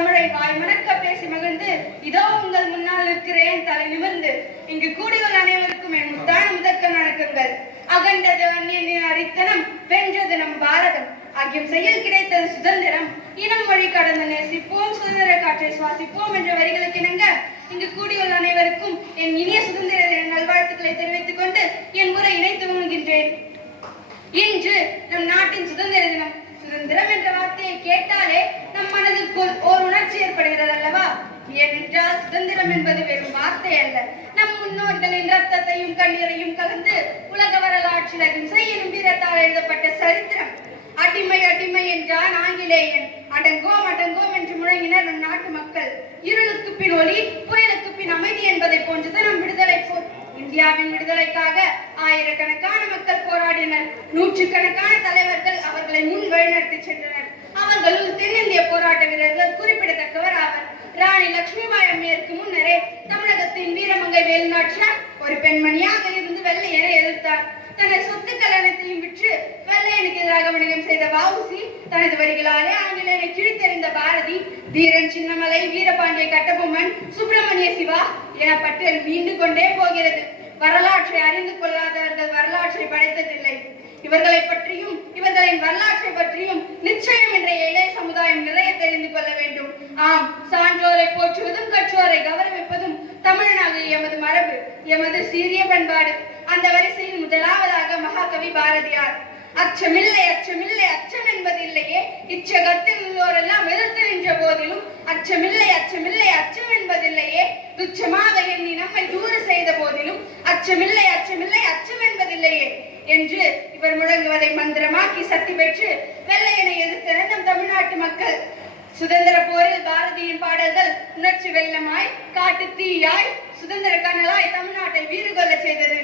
தமிழை வாய் மணக்க பேசி மகிழ்ந்து இதோ உங்கள் முன்னால் இருக்கிறேன் தலை நிமிர்ந்து. இங்கு கூடியுள்ள அனைவருக்கும் என் முத்தான முதற்க வணக்கங்கள். அகண்டது அந்நியனின் அரித்தனம் வென்றது நம் பாரதம். ஆகியம் செயல் கிடைத்தது சுதந்திரம். இனம் மொழி கடந்த நேசிப்போம் சுதந்திர காற்றை சுவாசிப்போம் என்ற வரிகளுக்கு இணங்க இங்கு கூடியுள்ள அனைவருக்கும் என் இனிய சுதந்திர நல்வாழ்த்துக்களை தெரிவித்துக் கொண்டு என் உரையினை துவங்குகின்றேன் இன்று நம் நாட்டின் சுதந்திர தினம். சுதந்திரம் என்ற வார்த்தையை கேட்டாலே மனதிற்குள் ஓர் உணர்ச்சி ஏற்படுகிறது அல்லவா ஏனென்றால் சுதந்திரம் என்பது வெறும் வார்த்தை அல்ல. நம் முன்னோர்களின் ரத்தத்தையும் கண்ணீரையும் கலந்து உலக வரலாற்றில் அகிம்சை எனும் வீரத்தால் எழுதப்பட்ட சரித்திரம். அடிமை அடிமை என்றான் ஆங்கிலேயன். அடங்கோம் அடங்கோம் என்று முழங்கினர் நம் நாட்டு மக்கள். இருளுக்கு பின் ஒளி புயலுக்கு பின் அமைதி என்பதை போன்றது நம் விடுதலை போர் இந்தியாவின் விடுதலைக்காக ஆயிரக்கணக்கான மக்கள் போராடினர். நூற்றுக்கணக்கான தலைவர்கள் அவர்களை முன் வழிநடத்தி சென்றனர். அவர்களுள் தென்னிந்திய போராட்ட வீரர்கள் குறிப்பிடத்தக்கவர் ஆவர். ராணி லட்சுமிபாய் அம்மையருக்கு முன்னரே தமிழகத்தின் வீரமங்கை வேலுநாச்சியார் ஒரு பெண்மணியாக இருந்து வெள்ளையனை எதிர்த்தார். தனது சொத்துக்கள் அனைத்தையும் விற்று வெள்ளையனுக்கு எதிராக வணிகம் செய்த வஉசி தனது வரிகளாலே ஆங்கிலேயனை கிழித்தெறிந்த பாரதி தீரன் சின்னமலை வீரபாண்டிய கட்டபொம்மன் சுப்பிரமணிய சிவா என பட்டியல் மீண்டு கொண்டே போகிறது. வரலாற்றை அறிந்து கொள்ளாதவர்கள் வரலாற்றை படைத்ததில்லை. இவர்களை பற்றி இவர்களின் வரலாற்றை பற்றியும் நிச்சயம் இன்றைய இளைய சமுதாயம் நிறைய தெரிந்து கொள்ள வேண்டும். ஆம் சான்றோரை போற்றுவதும் கற்றோரை கௌரவிப்பதும் தமிழ்நாடு எமது மரபு எமது சீரிய பண்பாடு. அந்த வரிசையில் முதலாவதாக மகாகவி பாரதியார் அச்சமில்லை அச்சமில்லை அச்சம் என்பதில்லையே. இச்சகத்தில் உள்ளோரெல்லாம் எதிர்த்து நின்ற போதிலும் அச்சமில்லை அச்சமில்லை அச்சம் என்பது துச்சமாக எண்ணி நம்மை தூர செய்த போதிலும் அச்சமில்லை அச்சமில்லை அச்சம் என்பதில்லையே என்று இவர் முழங்குவதை மந்திரமாக்கி சக்தி பெற்று வெள்ளையனை எதிர்த்தன நம் தமிழ்நாட்டு மக்கள். சுதந்திர போரில் பாரதியின் பாடல்கள் உணர்ச்சி வெள்ளமாய் காட்டு தீயாய் சுதந்திர கனலாய் தமிழ்நாட்டை வீறு கொள்ளச் செய்தது.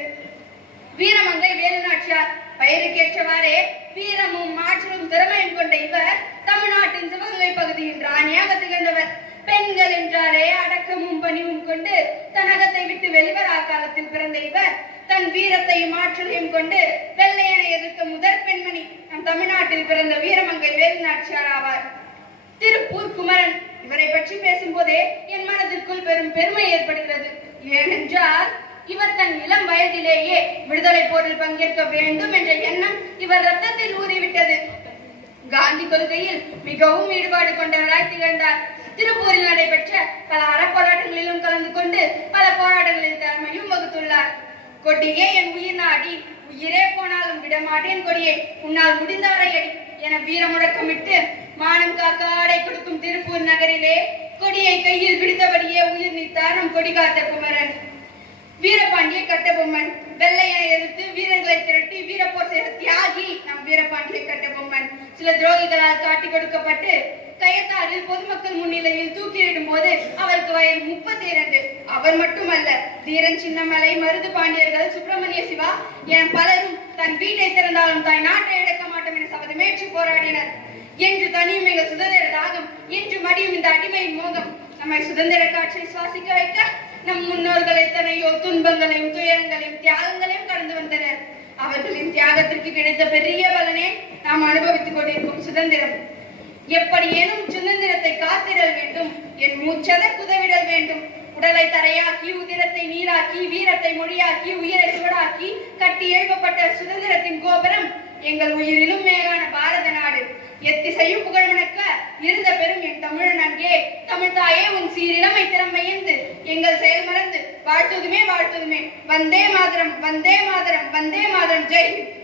வீரமங்கை வேலுநாச்சியார் பெயருக்கேற்றவாறே வீரமும் ஆற்றலும் திறமையும் கொண்ட இவர் தமிழ்நாட்டின் சிவகங்கை பகுதியின் ராணியாக திகழ்ந்தவர். பெண்கள் என்றாலே அடக்கமும் பணிவும் கொண்டு தன் அகத்தை விட்டு வெளிவரா காலத்தில் பிறந்த இவர் தன் வீரத்தையும் ஆற்றலையும் கொண்டு வெள்ளையனை எதிர்த்த முதற் பெண்மணி நம் தமிழ்நாட்டில் பிறந்த வீரமங்கை வேலுநாச்சியார் ஆவார். திருப்பூர் குமரன் இவரை பற்றி பேசும்போதே என் மனதிற்குள் பெரும் பெருமை ஏற்படுகிறது. ஏனென்றால் இவர் தன் இளம் வயதிலேயே விடுதலை போரில் பங்கேற்க வேண்டும் என்ற எண்ணம் இவர் ரத்தத்தில் ஊறிவிட்டது. காந்தி கொள்கையில் மிகவும் ஈடுபாடு கொண்டவராய் திகழ்ந்தார். திருப்பூரில் நடைபெற்ற பல அறப்போராட்டங்களிலும் கலந்து கொண்டு பல போராட்டங்களில் தலைமையும் வகுத்துள்ளார். கொடியே என் உயிர் நாடி உயிரே போனாலும் விடமாட்டேன் கொடியே. உன்னால் முடிந்தவரை அடி என வீர முழக்கமிட்டு மானம் காக்க ஆடை கொடுக்கும் திருப்பூர் நகரிலே கொடியை கையில் பிடித்தபடியே உயிர் நீத்தார் நம் கொடி காத்த குமரன். வீரபாண்டிய கட்டபொம்மன் வெள்ளையனை எதிர்த்து வீரர்களை திரட்டி வீரப்போர் செய்த தியாகி நம் வீரபாண்டிய கட்டபொம்மன். சில துரோகிகளால் காட்டி கொடுக்கப்பட்டு கயத்தாரில் பொதுமக்கள் முன்னிலையில் தூக்கிலிடும் போது அவருக்கு வயது முப்பத்தி இரண்டு. அவர் மட்டுமல்ல தீரன் சின்னமலை மருது பாண்டியர்கள் சுப்பிரமணிய சிவா என பலரும் தன் வீட்டை திறந்தாலும் தாய் நாட்டை இழக்க மாட்டோம் என சபதமேற்று போராடினர். என்று தனியும் எங்கள் சுதந்திர தாகம் என்று மடியும் இந்த அடிமையின் மோகம். நம்மை சுதந்திர காட்சியை சுவாசிக்க வைக்க நம் முன்னோர்கள் எத்தனையோ துன்பங்களையும் துயரங்களையும் தியாகங்களையும் கடந்து வந்தனர். அவர்களின் தியாகத்திற்கு கிடைத்த பெரிய பலனே நாம் அனுபவித்துக் கொண்டிருக்கும் சுதந்திரம். எப்படியேனும் சுதந்திரத்தை காத்திடல் வேண்டும் என் மூச்சத குதவிடல் வேண்டும். உடலை தரையாக்கி உதிரத்தை நீராக்கி வீரத்தை மொழியாக்கி உயிரை சுவடாக்கி கட்டி எழுப்பப்பட்ட சுதந்திரத்தின் கோபுரம் எங்கள் உயிரிலும் மேலான பாரத நாடு. எத்திசையும் புகழ்முணக்க இருந்த பெரும் என் தமிழன் அங்கே தமிழ் தாயே உன் சீரிழமை திறமையந்து எங்கள் செயல் மறந்து வாழ்த்துதுமே வாழ்த்துதுமே. வந்தே மாதரம் வந்தே மாதரம் வந்தே மாதரம். ஜெய் ஹிந்த்.